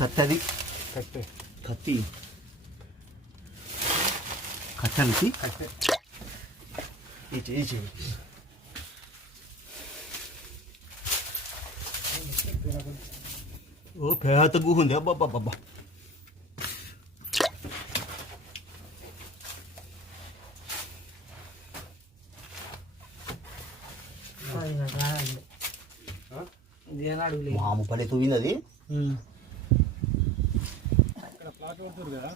కత్తది కట్టే కత్తి కట్టనికి కట్టే ఈ ఓ పేత గుహుంది అబ్బాబ్బాబ్బా మాము పల్లె తవ్వింది అది ప్లాట్ పడుతుంది కదా.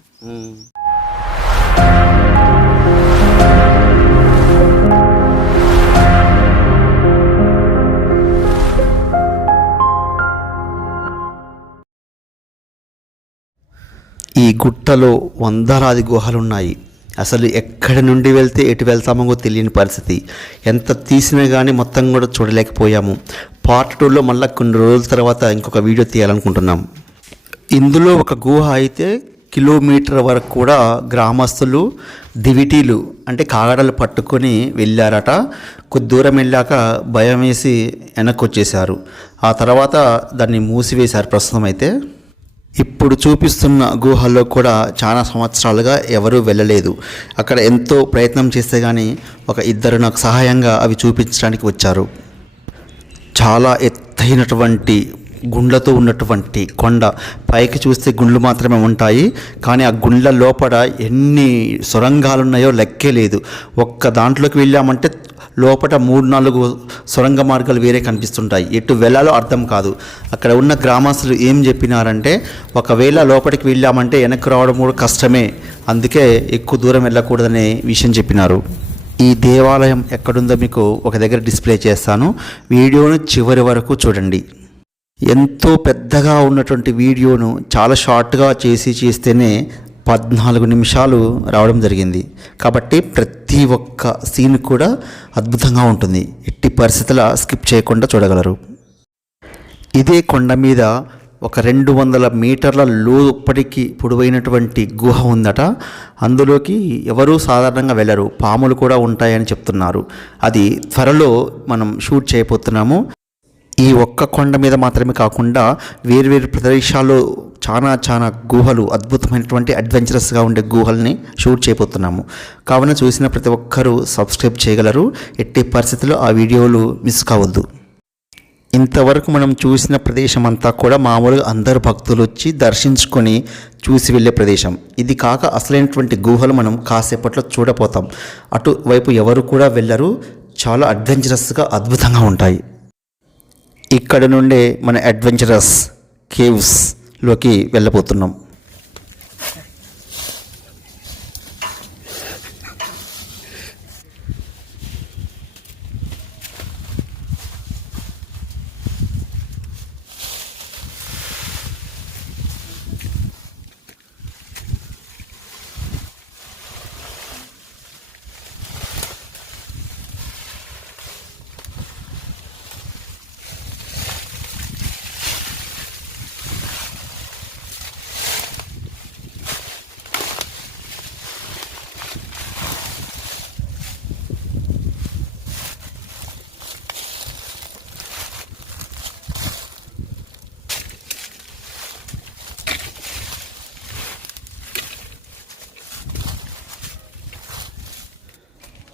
ఈ గుట్టలో వందలాది గుహలున్నాయి. అసలు ఎక్కడి నుండి వెళ్తే ఎటు వెళ్తామో తెలియని పరిస్థితి. ఎంత తీసినా కానీ మొత్తం కూడా చూడలేకపోయాము. పార్ట్ 2లో మళ్ళీ కొన్ని రోజుల తర్వాత ఇంకొక వీడియో తీయాలనుకుంటున్నాం. ఇందులో ఒక గుహ అయితే కిలోమీటర్ వరకు కూడా గ్రామస్తులు దివిటీలు అంటే కాగడలు పట్టుకొని వెళ్ళారట. కొద్ది దూరం వెళ్ళాక భయం వేసి వెనక్కి వచ్చేసారు. ఆ తర్వాత దాన్ని మూసివేశారు. ప్రస్తుతం అయితే ఇప్పుడు చూపిస్తున్న గుహల్లో కూడా చాలా సంవత్సరాలుగా ఎవరూ వెళ్ళలేదు. అక్కడ ఎంతో ప్రయత్నం చేస్తే కానీ ఒక ఇద్దరు నాకు సహాయంగా అవి చూపించడానికి వచ్చారు. చాలా ఎత్తైనటువంటి గుండ్లతో ఉన్నటువంటి కొండ. పైకి చూస్తే గుండ్లు మాత్రమే ఉంటాయి, కానీ ఆ గుండ్ల లోపల ఎన్ని సొరంగాలు ఉన్నాయో లెక్కే లేదు. ఒక్క దాంట్లోకి వెళ్ళామంటే లోపల 3-4 సొరంగ మార్గాలు వేరే కనిపిస్తుంటాయి. ఎటు వెళ్ళాలో అర్థం కాదు. అక్కడ ఉన్న గ్రామస్తులు ఏం చెప్పినారంటే, ఒకవేళ లోపలికి వెళ్ళామంటే వెనక్కి రావడం కూడా కష్టమే, అందుకే ఎక్కువ దూరం వెళ్ళకూడదనే విషయం చెప్పినారు. ఈ దేవాలయం ఎక్కడుందో మీకు ఒక దగ్గర డిస్ప్లే చేస్తాను. వీడియోను చివరి వరకు చూడండి. ఎంతో పెద్దగా ఉన్నటువంటి వీడియోను చాలా షార్ట్గా చేస్తేనే 14 నిమిషాలు రావడం జరిగింది. కాబట్టి ప్రతి ఒక్క సీన్ కూడా అద్భుతంగా ఉంటుంది. ఎట్టి పరిస్థితుల స్కిప్ చేయకుండా చూడగలరు. ఇదే కొండ మీద ఒక 200 మీటర్ల లోపలికి పొడవైనటువంటి గుహ ఉందట. అందులోకి ఎవరూ సాధారణంగా వెళ్ళరు, పాములు కూడా ఉంటాయని చెప్తున్నారు. అది త్వరలో మనం షూట్ చేయబోతున్నాము. ఈ ఒక్క కొండ మీద మాత్రమే కాకుండా వేరు ప్రదేశాల్లో చాలా గుహలు, అద్భుతమైనటువంటి అడ్వెంచరస్గా ఉండే గుహల్ని షూట్ చేయబోతున్నాము. కావున చూసిన ప్రతి ఒక్కరూ సబ్స్క్రైబ్ చేయగలరు. ఎట్టి పరిస్థితుల్లో ఆ వీడియోలు మిస్ కావద్దు. ఇంతవరకు మనం చూసిన ప్రదేశం అంతా కూడా మామూలుగా అందరు భక్తులు వచ్చి దర్శించుకొని చూసి వెళ్ళే ప్రదేశం. ఇది కాక అసలైనటువంటి గుహలు మనం కాసేపట్లో చూడపోతాం. అటువైపు ఎవరు కూడా వెళ్ళరు. చాలా అడ్వెంచరస్గా అద్భుతంగా ఉంటాయి. ఇక్కడ నుండే మన అడ్వెంచరస్ కేవ్స్లోకి వెళ్ళబోతున్నాం.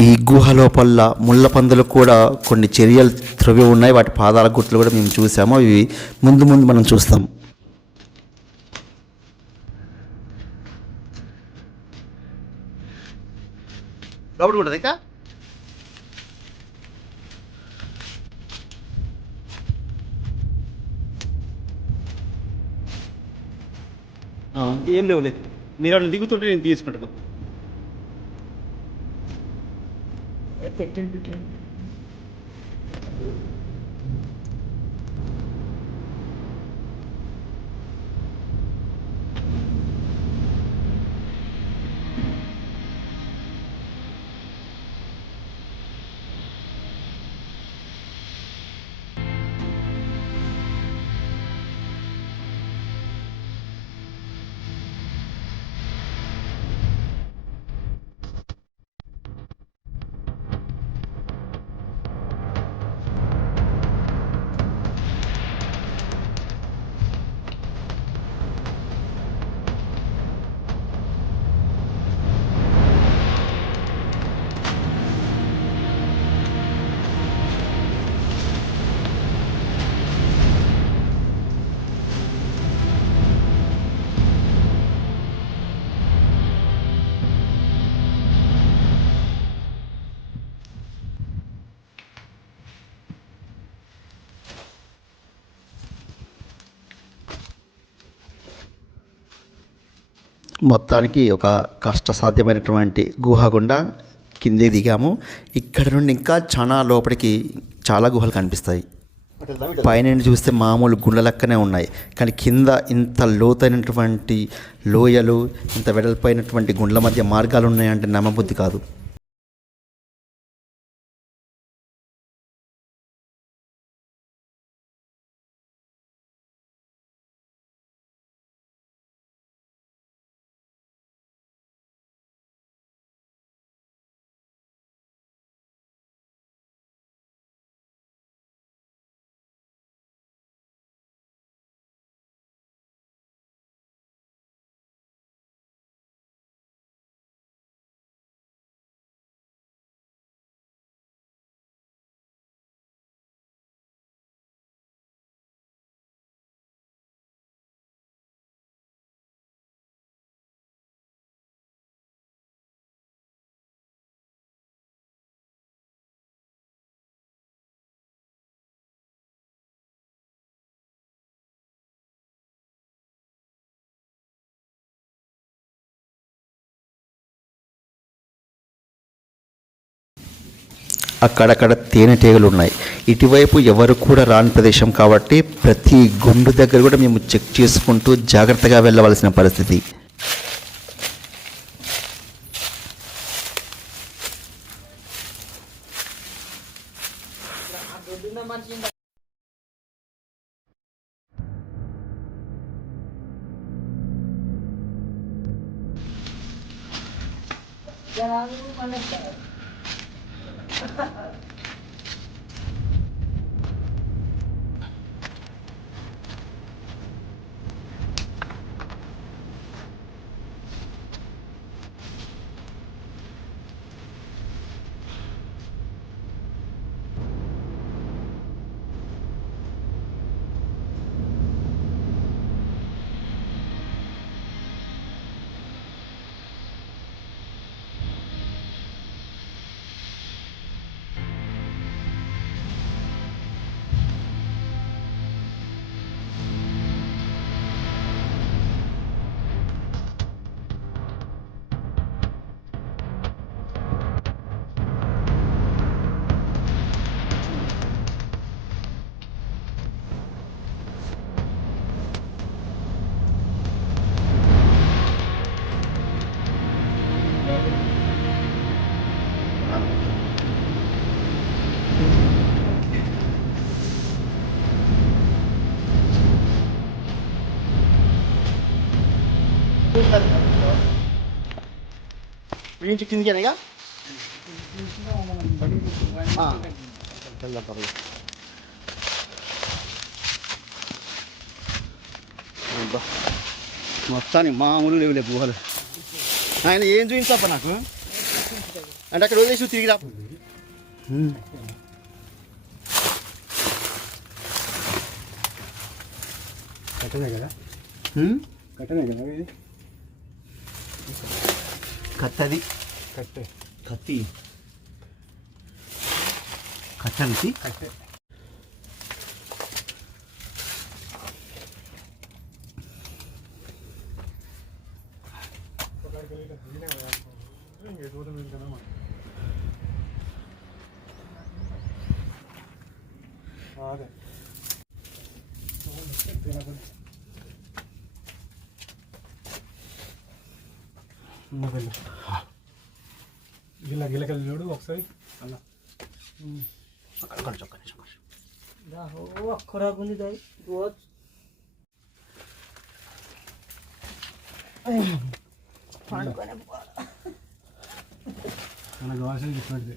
ఈ గుహ లోపల ముళ్ళ పందులు కూడా కొన్ని చర్యలు త్రవ్వి ఉన్నాయి. వాటి పాదాల గుర్తులు కూడా మేము చూసాము. ఇవి ముందు మనం చూస్తాం. లోపల కూడా ఇక ఏం లేవులేదు, మీరు అట్లా దిగుతుంటే నేను తీసుకుంటాను. మొత్తానికి ఒక కష్టసాధ్యమైనటువంటి గుహ గుండా కిందికి దిగాము. ఇక్కడ నుండి ఇంకా చాలా లోపలికి చాలా గుహలు కనిపిస్తాయి. పైనుండి చూస్తే మామూలు గుండె లెక్కనే ఉన్నాయి, కానీ కింద ఇంత లోతైనటువంటి లోయలు, ఇంత వెడల్పైనటువంటి గుండ్ల మధ్య మార్గాలు ఉన్నాయంటే నమ్మబుద్ధి కాదు. అక్కడక్కడ తేనెటీగలు ఉన్నాయి. ఇటువైపు ఎవరు కూడా రాని ప్రదేశం కాబట్టి ప్రతి గుండు దగ్గర కూడా మేము చెక్ చేసుకుంటూ జాగ్రత్తగా వెళ్ళవలసిన పరిస్థితి. వీడించి కిందికేనా మొత్తానికి మామూలు లేవులే గుహలు. ఆయన ఏం చూపించప్ప నాకు అంటే అక్కడ వదిలేసి తిరిగి రా. కట్టనే కదా, కట్టనే కదా ఇది కత్తది కట్టే కత్తి కట్టనిసి కట్టే. అదే గిల్ల గిల్లకెళ్ళి చూడు ఒకసారి అలా మనకు కావాల్సింది ఇటువంటిది.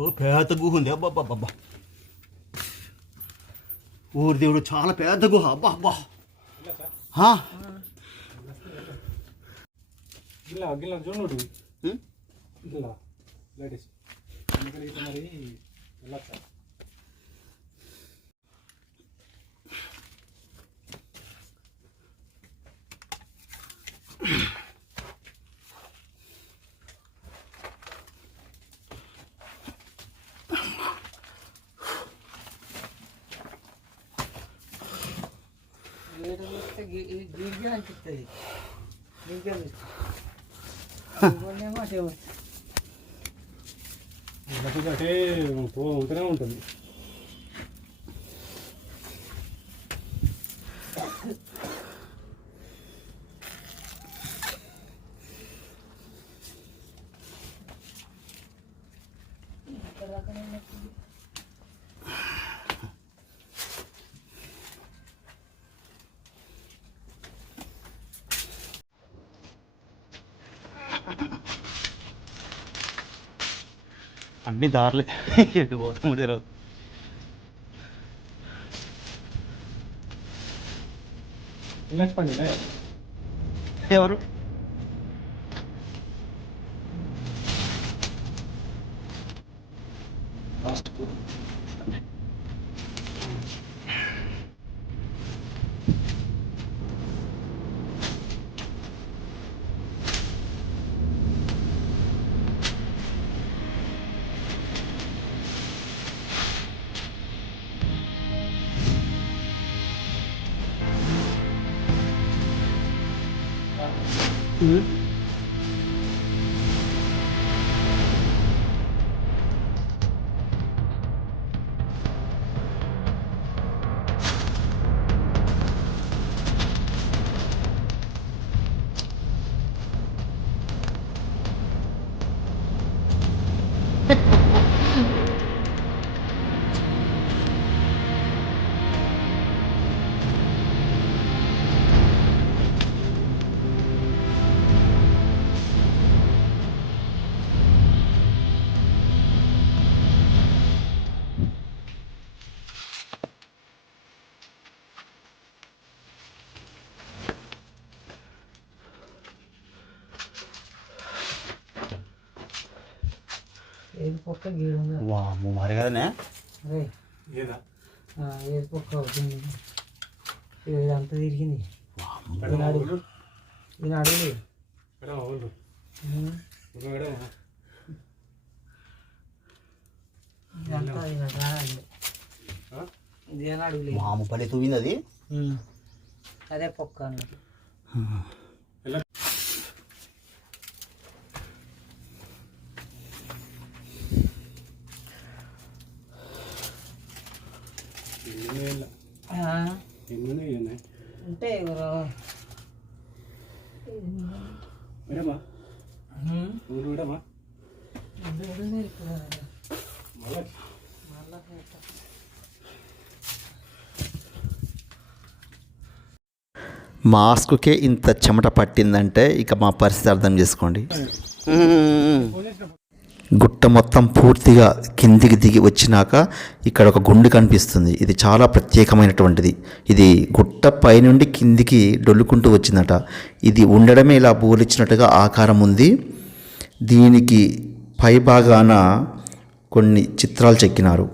ఓ పెద్ద గుహ ఉంది. అబ్బా అబ్బా అబ్బా, ఊరి దేవుడు చాలా పెద్ద గుహ. అబ్బా అబ్బా. చూడు లేటెస్ట్ మరి వెళ్ళొచ్చా? అనిపిస్తుంది అంటే ఉంటూనే ఉంటుంది. అన్ని దారులే, ఎటు పోతామో తెలియదు. ఎవరు ఏది పక్క గీడు వాము మరి కదనే. ఏదా ఏది పక్క అవుతుంది. ఇదంతా తిరిగింది. ఈనాడు ఇదేనాడు వాము పని తూవింది అది. అదే పక్క అన్నది. ఉంటే విడమా విడమా మాస్క్కే ఇంత చెమట పట్టిందంటే ఇక మా పరిస్థితి అర్థం చేసుకోండి. గుట్ట మొత్తం పూర్తిగా కిందికి దిగి వచ్చినాక ఇక్కడ ఒక గుండు కనిపిస్తుంది. ఇది చాలా ప్రత్యేకమైనటువంటిది. ఇది గుట్ట పైనుండి కిందికి డొల్లుకుంటూ వచ్చిందట. ఇది ఉండడమే ఇలా బోలిచ్చినట్టుగా ఆకారం ఉంది. దీనికి పై భాగాన కొన్ని చిత్రాలు చెక్కినారు.